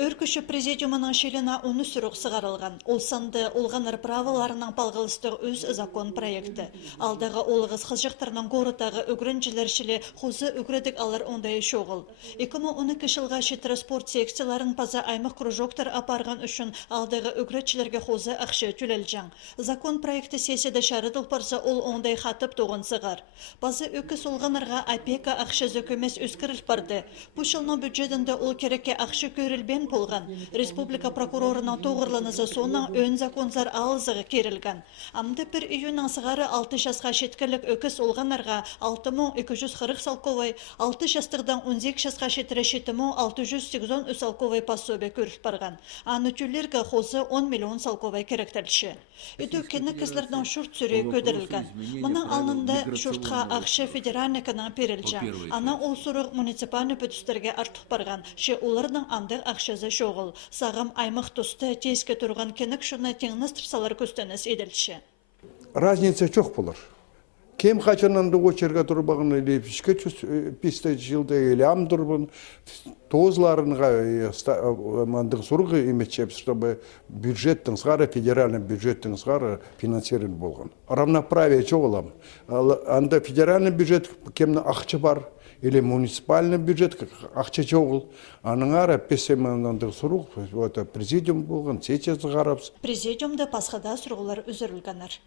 Өркүші президиумының шеліна оны сүрік сығарылған. Ол санды олғаныр праваларының палғылыстық өз закон проекті. Алдағы олығыз қызжықтарының ғорытағы үгірінчілершілі хозы үгірідік алар ондай шоғыл. 2012 жылға шетірі спорт секцияларын паза аймық кружоктар апарған үшін алдағы үгірітшілерге хозы ақшы түлелжен. Закон проекті сеседі шарыдыл парса ол ондай қатып тоғын сығар. Базы өкіс олғанырға опека ақшы зөкемес өскіріл барды. Бұл жылның бюджетінде ол керекке ақшы көрілбен болған. Республика прокурорының тоғырланызы соның өн законзар алызығы керілген. Амды 1 июнның сығары 6 жасқа шеткілік өкіс олғанарға 6240 салковай, 6 жастырдан 12 жасқа шетірі 7680 салковай пасобе көріліп барған. Анытүлерге хозы 10 миллион салковай керектелші. Өтөккені кізлердің шүрт сүре көдірілген. Мұның алынды шүртқа ақшы федеральникінің перілжен. Ана ол сұрық муниципальны пөтістерге артық барған. Ше олардың андық ақшазы шоғыл. Сағым аймық тұсты тезке тұрған кенік шұрна теңіс тұрсалар көстеніз еділші. Разница жоқ болар. Кем қачананды очерға тұрбағын или 200 жылда или ам тұрбын, тозларынға мандық сұрғы емечеп, чтобы бюджеттің сғары, федеральный бюджеттің сғары финансирован болған. Равноправие жоқ олам. Анда федеральный бюджет кемні ақчы бар, или муниципальный бюджет ақчы жоғыл. Аның ара песемандық сұрық, президиум болған, сечесі қарапсы. Президиумда пасхада сұрғылар үзірілгенер.